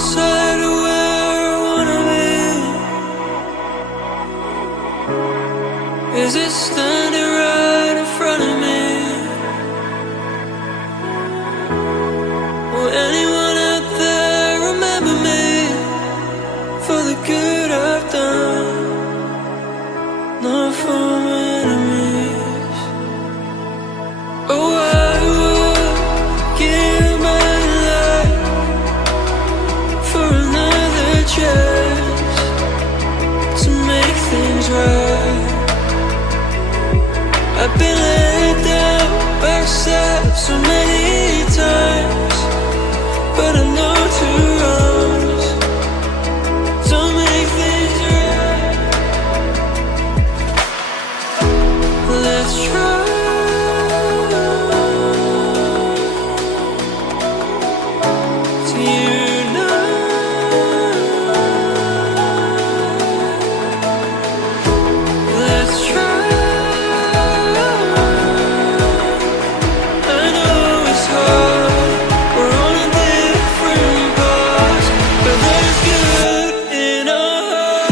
side of where I wanna be. Is it standing right in front of me? Will anyone out there remember me for the good I've done? Not for my enemies. Oh, I would give my life for another chance to make things right. I've been let down, backstabbed so many times, but I know to runs don't make things right. Let's try to unite. Let's try. I know it's hard, we're on a different path, but there's good in our hearts. There's good in our hearts.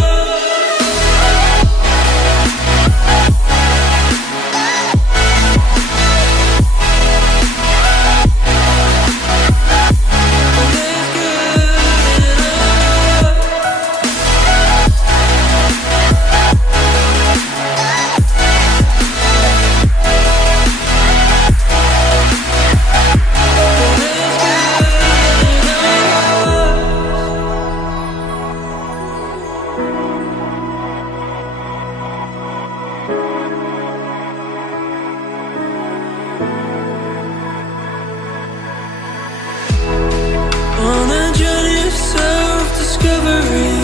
On a journey of self-discovery,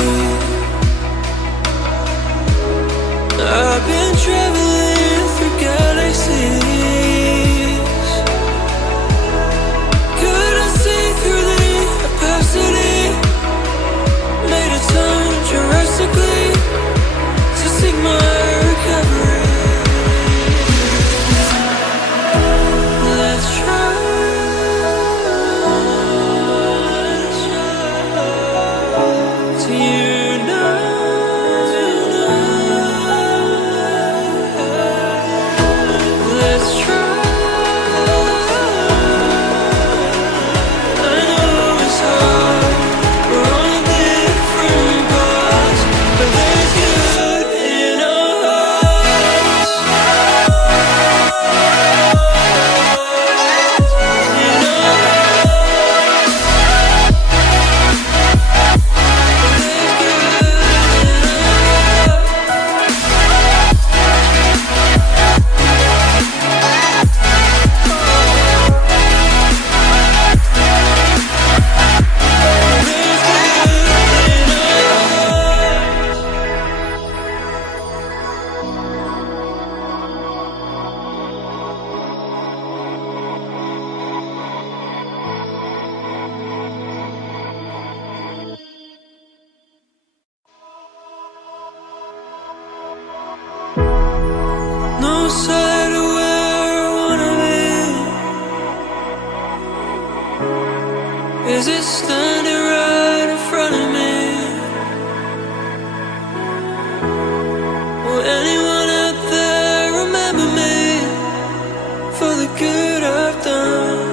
I've been traveling through galaxies. Couldn't see through the opacity, made a turn drastically to seek my recovery. Let's try to unite. Let's try. I know it's hard, we're on a different path, but there's good in our hearts. In our hearts. There's good in our no side of where I wanna be. Is it standing right in front of me? Will anyone out there remember me for the good I've done?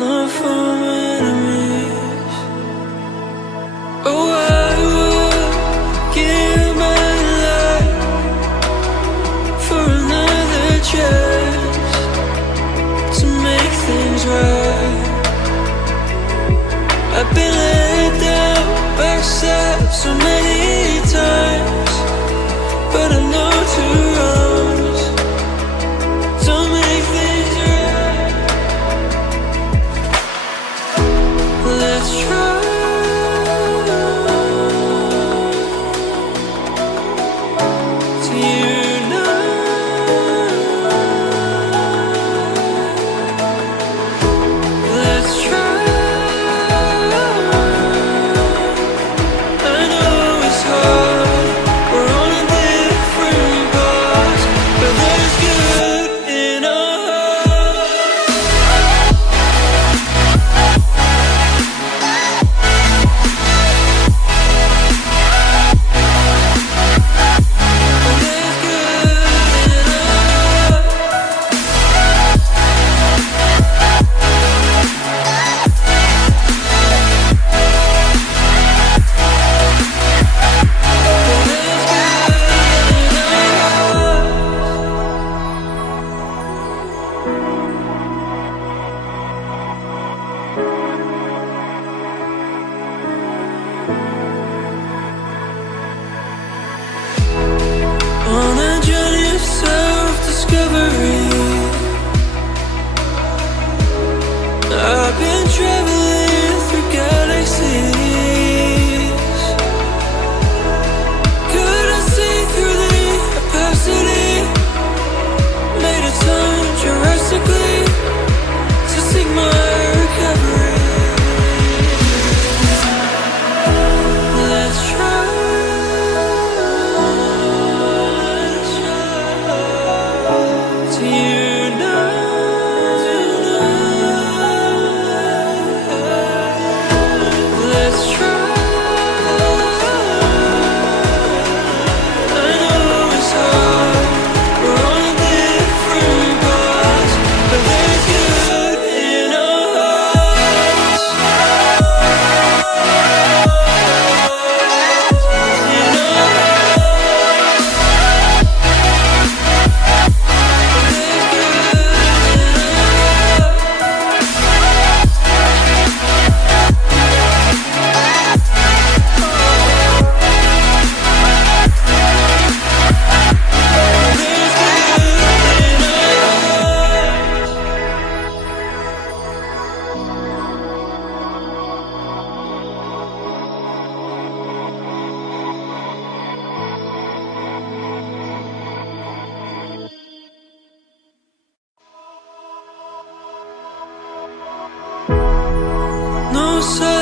Not for my enemies. Oh, I would give my life for another chance to make things right. almost said